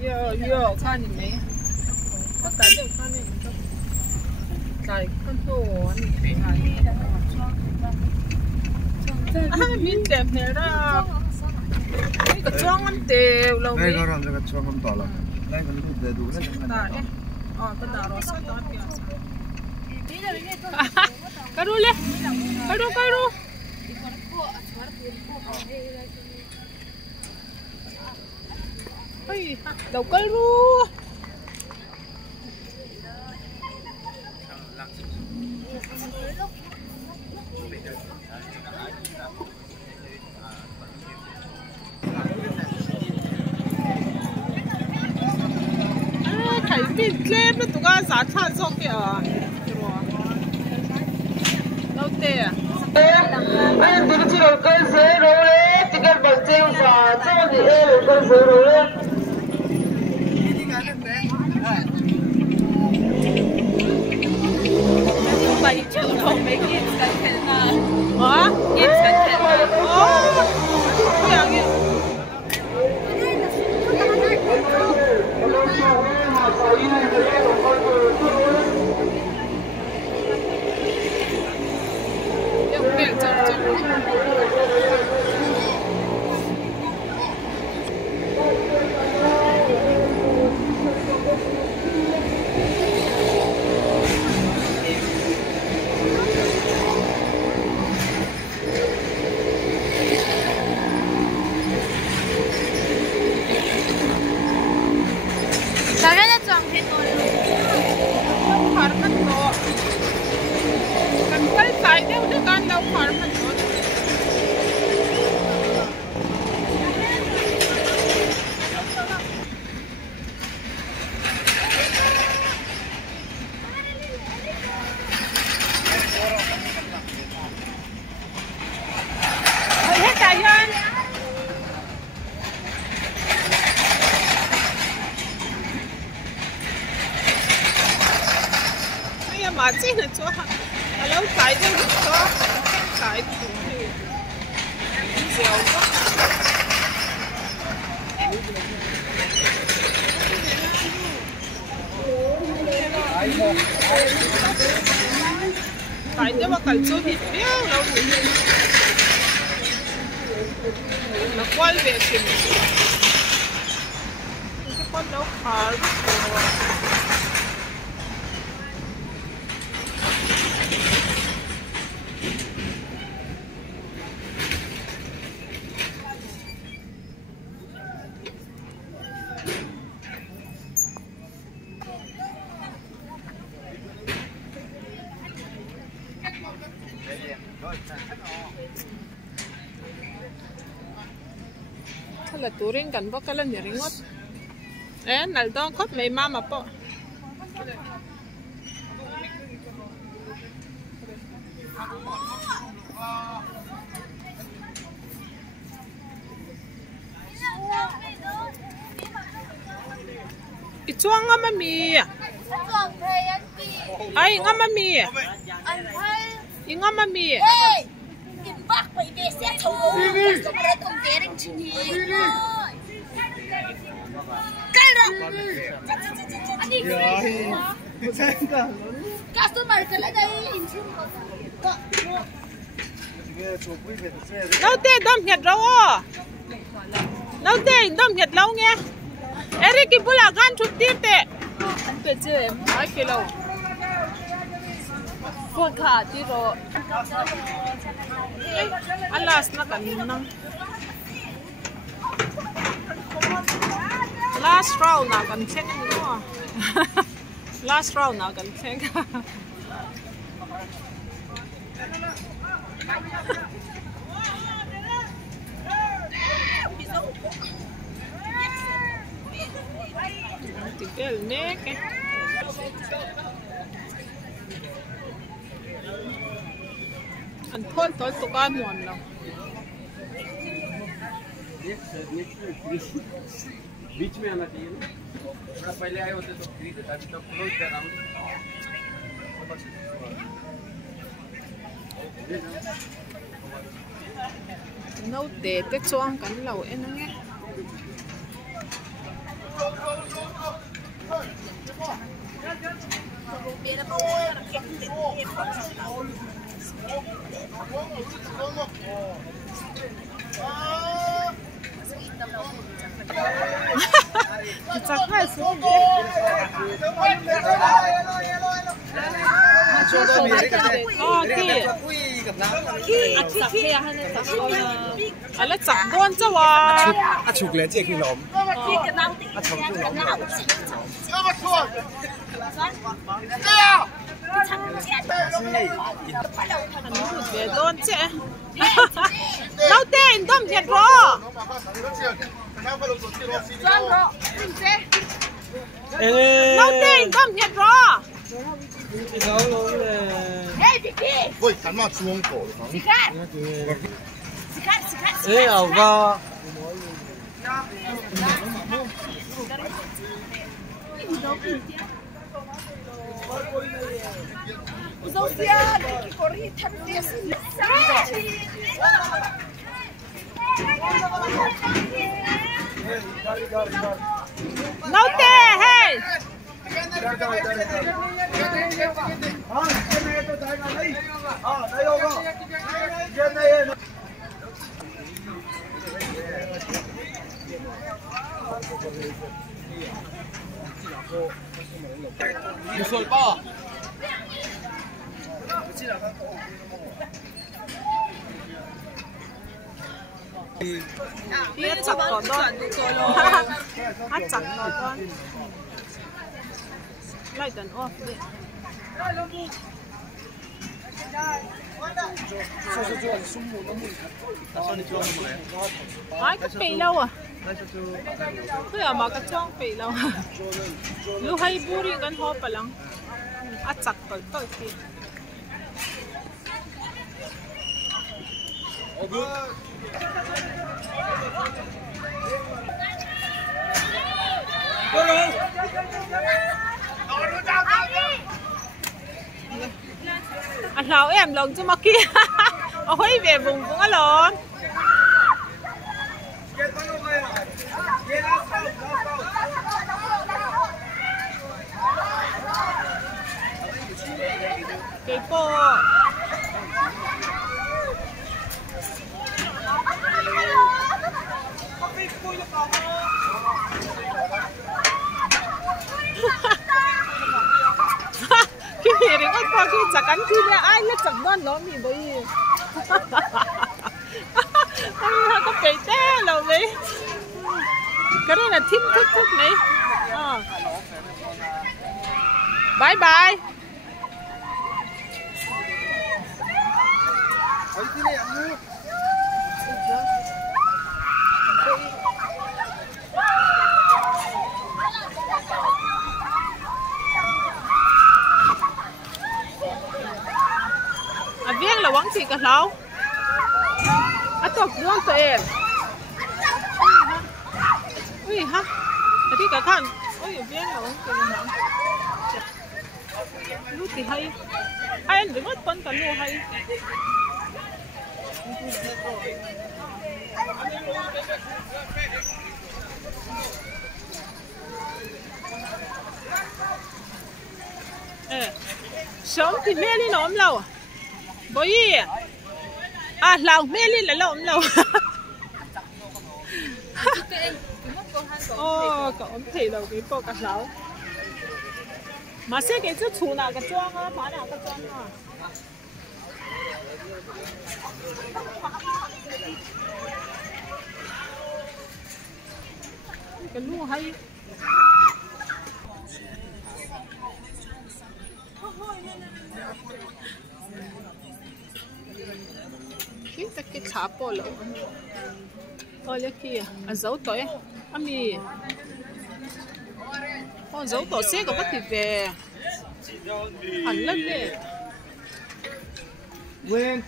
Yo,看你没？我感觉看你在看错你没看？啊，明天没了。cái chuông ăn tiêu lâu đây có làm cái chuông ăn tỏi là đây còn đủ đầy đủ hết cái nào rồi sao đó kìa cái đu lên cái đu ơi đầu cái đu thấy pin kem nó tụi cái giá thang số kìa đâu tệ à anh đi chỉ được cái giấy rồi đấy chỉ cần bằng tiền xả cho thì em được cái giấy rồi đấy bảy triệu đồng mấy nghìn sản phẩm à hả nghìn sản phẩm à cái gì mà chỉ là cho lâu cái đâu được cho cái thì dẻo quá cái nhưng mà cái chỗ thịt béo lâu nó quay về thì cái con đâu khó là touring kan ba kala ni ringot naldo khot may mama po ichuang nga mami ay nga mami nga mami bác phải về xe thầu xong rồi tổng tế đánh trình hình cái đó anh đi cái số mà cái lại đây hình chung đâu tê đâm nhật đâu đâu tê đâm nhật lâu nghe Eric cái bula gan chút tiếp tê anh phải chơi em ai cái lâu phun khả tí rồi alas na kanina last round na kan theng mo last round na kan theng tikel nek anh thôi tôi ăn muộn đâu बीच में आना चाहिए ना थोड़ा पहले आए होते तो फ्री थे अभी तो क्लोज कर रहा हूँ nấu để tết choang cắn lẩu em nghe chắc phải xuống chặt đôn cho à chụp lên chiếc cái lốm về đôn chứ đâu tên đâm thiệt rồi đâu tên đâm thiệt rồi喂，等下中國。哎，好吧。đâu tên hey Biết chặt còn đó hát chặt còn đó lại tận off đi ai cái bị lâu à cái à mà cái trang bị lâu lu hay buri gan ho pa lang at chặt còn tới khi anh lão em lần cho mà kia ôi về vùng cũng lớn cái cô cái gì đấy con qua kia chả cắn kia nha ai nó chẳng đoan nó mì bấy ai có bể té đâu đấy cái này là thím thức này bye bye viên là quán gì cả lâu à tôi muốn tụi em ui ha ở đây cả thằng ui viên là quán gì mà lúc thì hay anh đừng có phân cả luôn hay sống thì mẹ đi nó lâu à bố gì à lâu mẹ đi là lâu lâu ô cậu thì lâu cái bộ cả lâu mà sẽ cái chỗ chủ nào cái trang á phá nào cái trang à cái lúa hay cái chả bỏ lỗ ôi lấy kia à dấu tối ami con dấu tối xe có bắt thì về hẳn lên đi Nguyên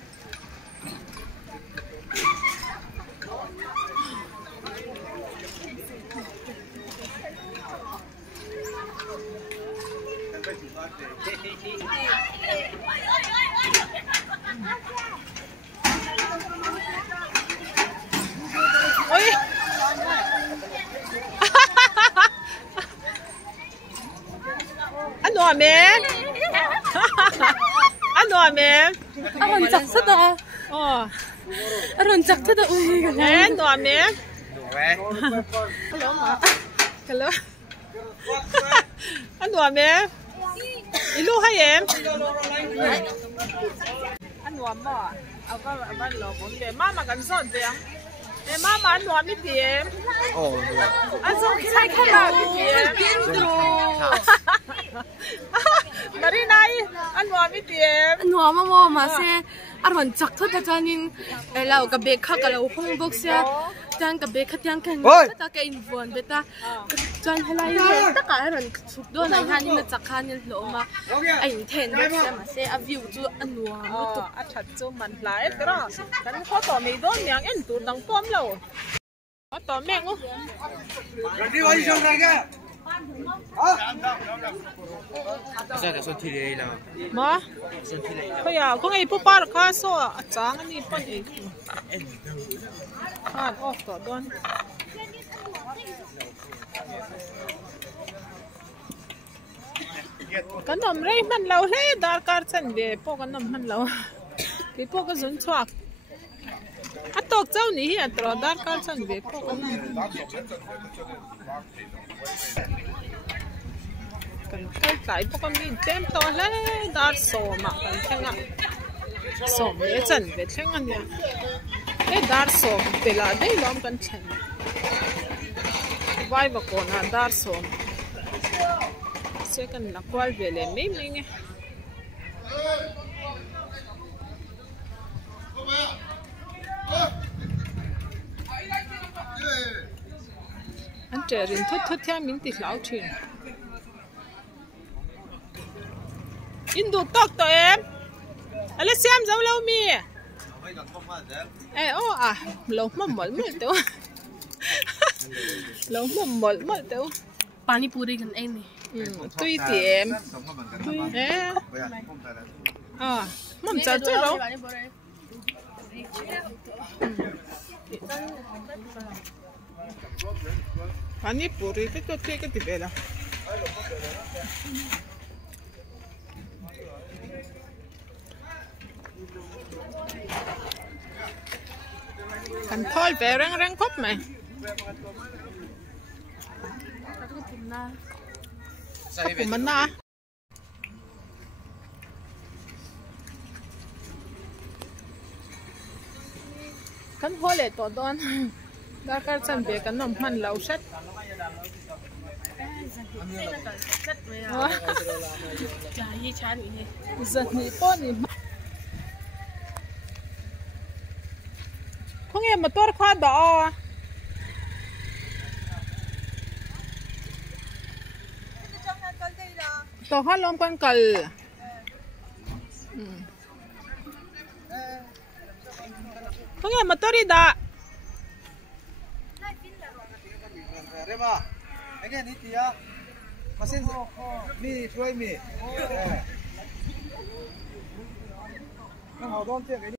ôi anh nói mẹ anh nói mẹ anh chắc thật à anh chắc thật à ui anh nói mẹ Hello, cái lỡ ăn đùa mẹ ilu hay em ăn đùa màเอาก็บ้านเราผมเดี๋ยวมากันสอนเตียงเดี๋ยวมาอันđùaไม่เตียงอันส่งใครแค่เราไม่เตียงกินดูมาที่ไหนอันđùaไม่เตียงอันหัวมาเสียอารมณ์จักทุกท่านินเรากับเบคข้ากับเราห้องบ็อกเสียจังกับเบคข้ายังแข่งตาแกอินฟอนเบต้าจังให้เราตากับอารมณ์สุดด้วยนะฮะนี่มันจักฮานี่หล่อมาไอ้เทนบ็อกเสียมาเสียวิวจูอันหัวมันตุกอัดชัดจูมันหลายกระกันเขาต่อไม่โดนอย่างเอ็นตูดังป้อมเราเขาต่อแม่งอ๋这个算体力了。嘛，可以啊，可以不把它说啊，长你不你，看哦，多端。กันนมไรมันเราเลยดาร์การ์สันเดพวกกันนมมันเราที่พวกก็สุนทรอัตกเจ้านี่อัตราดาร์การ์สันเดพวกกันกันใกล้ใกล้พวกกันมีเต็มตัวเลยดาร์โซมากันแข่งอ่ะโซมเนี่ยจันเวทแข่งอันเนี่ยไอ้ดาร์โซมเวลาได้ล้อมกันแข่งไว้บอกก่อนนะดาร์โซมSecond na kwal vele miming anh trẻ rin thut theo mình tịt lão chuyện in đủ tóc tụi em anh lấy xem dấu lâu mi ê ô à lâu mà mỏi mỏi tiêu lâu mà mỏi tiêu pani puri kan anh này tuy tiệm nè mắm chả chơi đâu pani puri cái chỗ cái gì vậy đó cần thôi về răng răng cốc mày của mình à khăn hoa lệ tổ đón đã cả chân về cái nồng man lâu sắt giật nhị con nhị không nghe mà tôi khoa đỏตัวข้าล้อมกันกันพวกนี้มาตัวดีด่าเรียบร้อยไอ้เนี่ยนี่ตีอ่ะมาเส้นมีช่วยมีน้องหัวต้นเจ็บ